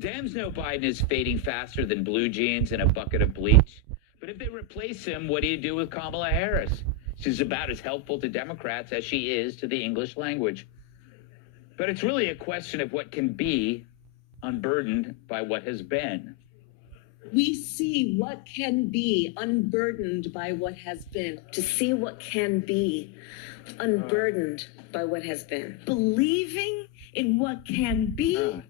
Dems know Biden is fading faster than blue jeans and a bucket of bleach. But if they replace him, what do you do with Kamala Harris? She's about as helpful to Democrats as she is to the English language. But it's really a question of what can be unburdened by what has been. We see what can be unburdened by what has been. To see what can be unburdened by what has been. Believing in what can be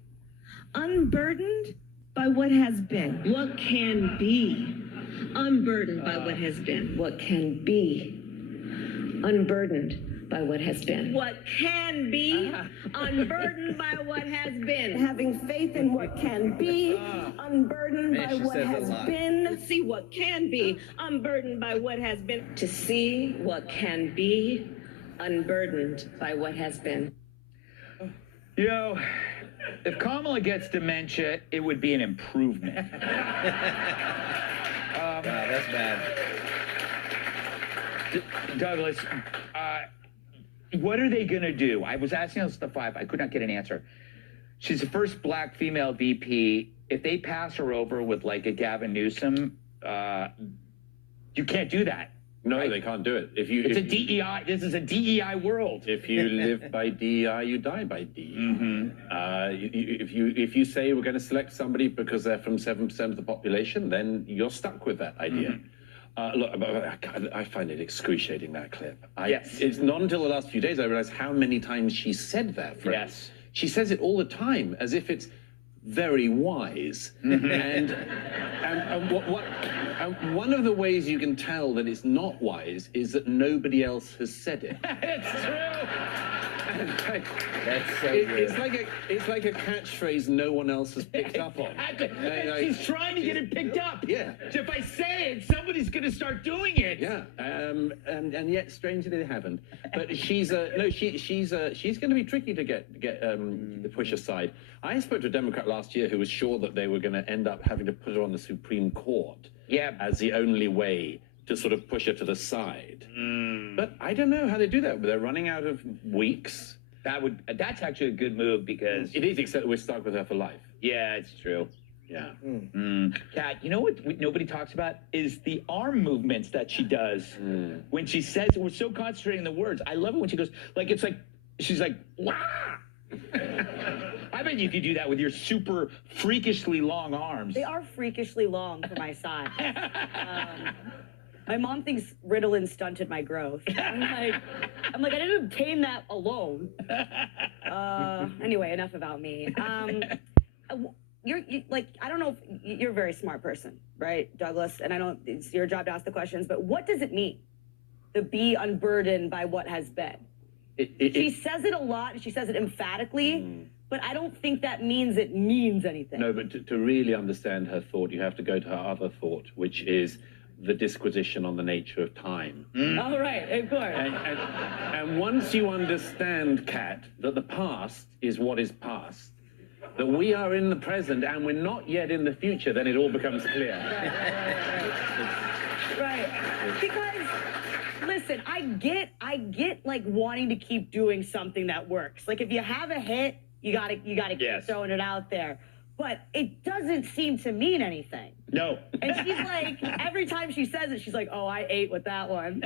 unburdened by what has been. What can be unburdened by what has been. What can be unburdened by what has been. What can be unburdened by what has been. Having faith in what can be unburdened by what has been. See what can be unburdened by what has been. To see what can be unburdened by what has been. You know, if Kamala gets dementia, it would be an improvement. Wow, that's bad. Douglas, what are they going to do? I was asking us the five. I could not get an answer. She's the first black female VP. If they pass her over with like a Gavin Newsom, you can't do that. No, right? they can't do it. It's a DEI. This is a DEI world. If you live by DEI, you die by DEI. Mm-hmm. If you say we're going to select somebody because they're from 7% of the population, then you're stuck with that idea. Mm-hmm. Look, I find it excruciating, that clip. Yes. It's not until the last few days I realized how many times she said that phrase. Yes. She says it all the time, as if it's very wise. Mm-hmm. And one of the ways you can tell that it's not wise is that nobody else has said it. It's true. That's so good. It's like a catchphrase no one else has picked up on. She's trying to get it picked up. Yeah. So if I say it, somebody's going to start doing it. Yeah. And yet, strangely, they haven't. But she's going to be tricky to get to push aside. I spoke to a Democrat last year who was sure that they were going to end up having to put her on the Supreme Court. Yeah. As the only way to sort of push her to the side. But I don't know how they do that. They're running out of weeks. That's actually a good move because it is, except we're stuck with her for life. Yeah, it's true. Yeah. Kat, you know what nobody talks about is the arm movements that she does when she says we're so concentrating on the words. I love it when she goes she's like wah. I bet you could do that with your super freakishly long arms. They are freakishly long for my size. My mom thinks Ritalin stunted my growth. I'm like, I didn't obtain that alone. Anyway, enough about me. You're I don't know if you're a very smart person, right, Douglas? And I don't, it's your job to ask the questions, but what does it mean to be unburdened by what has been? She says it a lot, and she says it emphatically, but I don't think that means it means anything. No, but to really understand her thought, you have to go to her other thought, which is the disquisition on the nature of time. Oh, right, of course. And once you understand, Kat, that the past is what is past, that we are in the present and we're not yet in the future, then it all becomes clear. Right. Because, listen, I get like wanting to keep doing something that works. Like if you have a hit, you gotta keep throwing it out there. But it doesn't seem to mean anything. No. And she's like, every time she says it, she's like, oh, I ate with that one.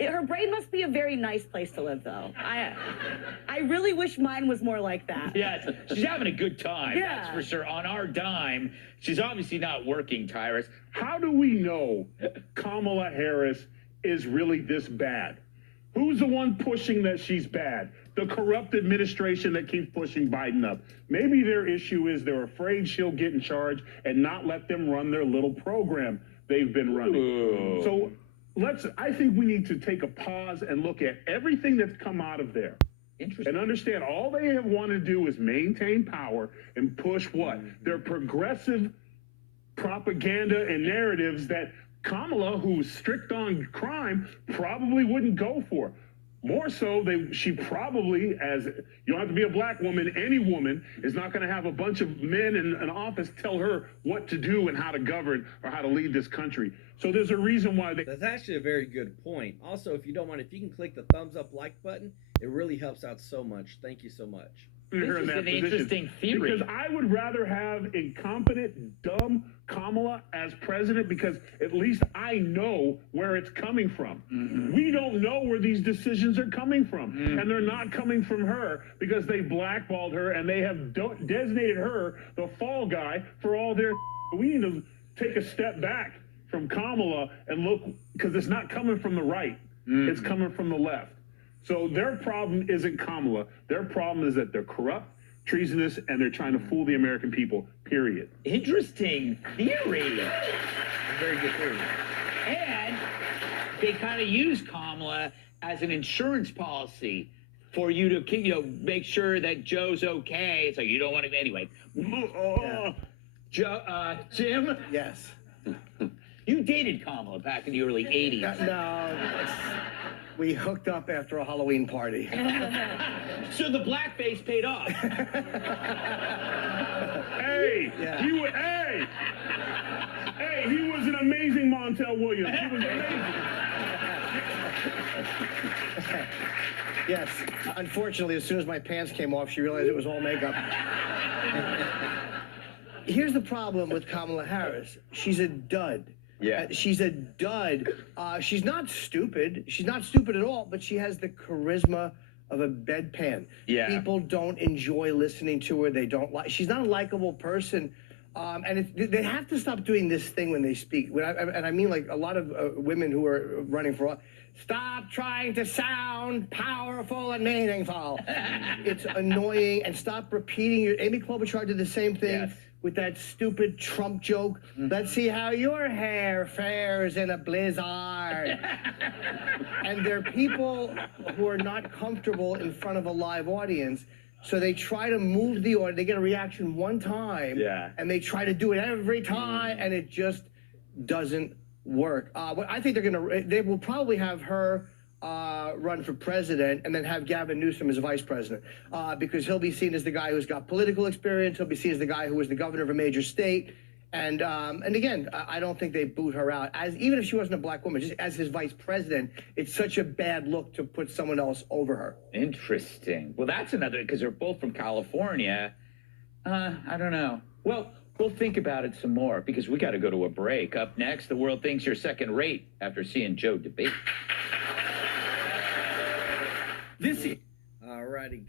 Her brain must be a very nice place to live, though. I really wish mine was more like that. Yeah, she's having a good time, Yeah. that's for sure. On our dime, she's obviously not working, Tyrus. How do we know Kamala Harris is really this bad? Who's the one pushing that she's bad? The corrupt administration that keeps pushing Biden up. Maybe their issue is they're afraid she'll get in charge and not let them run their little program they've been running. Ooh. So I think we need to take a pause and look at everything that's come out of there. Interesting. And understand all they have wanted to do is maintain power and push what? Their progressive propaganda and narratives that Kamala, who's strict on crime, probably wouldn't go for. More so, she probably, as you don't have to be a black woman, any woman is not going to have a bunch of men in an office tell her what to do and how to govern or how to lead this country. So there's a reason why That's actually a very good point. Also, if you don't mind, if you can click the thumbs up like button, it really helps out so much. Thank you so much. her This in is that an position. interesting theory. Because I would rather have incompetent, dumb Kamala as president, because at least I know where it's coming from. We don't know where these decisions are coming from. And they're not coming from her because they blackballed her and they have designated her the fall guy for all their. We need to take a step back from Kamala and look, because it's not coming from the right. It's coming from the left. So their problem isn't Kamala. Their problem is that they're corrupt, treasonous, and they're trying to fool the American people, period. Interesting theory. Very good theory. And they kind of use Kamala as an insurance policy for you to, make sure that Joe's okay. So you don't want to, anyway. Jim, Yes. you dated Kamala back in the early 80s. No, we hooked up after a Halloween party. So the blackface paid off. Hey, Yeah. he was an amazing Montel Williams. He was amazing. Yes. Unfortunately, as soon as my pants came off, she realized it was all makeup. Here's the problem with Kamala Harris. She's a dud. Yeah. She's a dud. She's not stupid. She's not stupid at all, but she has the charisma of a bedpan. Yeah. People don't enjoy listening to her. They don't like. She's not a likable person. And they have to stop doing this thing when they speak. And I mean, like a lot of women who are running for. Stop trying to sound powerful and meaningful. It's annoying. And stop repeating your. Amy Klobuchar did the same thing. Yes. With that stupid Trump joke. Let's see how your hair fares in a blizzard. And there are people who are not comfortable in front of a live audience, so they try to move the audience. They get a reaction one time, and they try to do it every time, and it just doesn't work. What I think they will probably have her run for president and then have Gavin Newsom as vice president, because he'll be seen as the guy who's got political experience. He'll be seen as the guy who was the governor of a major state. And again, I don't think they boot her out. Even if she wasn't a black woman, just as his vice president, it's such a bad look to put someone else over her. Interesting. Well, that's another, because they're both from California. I don't know. Well, we'll think about it some more, because we got to go to a break. Up next, the world thinks you're second rate after seeing Joe debate. All righty.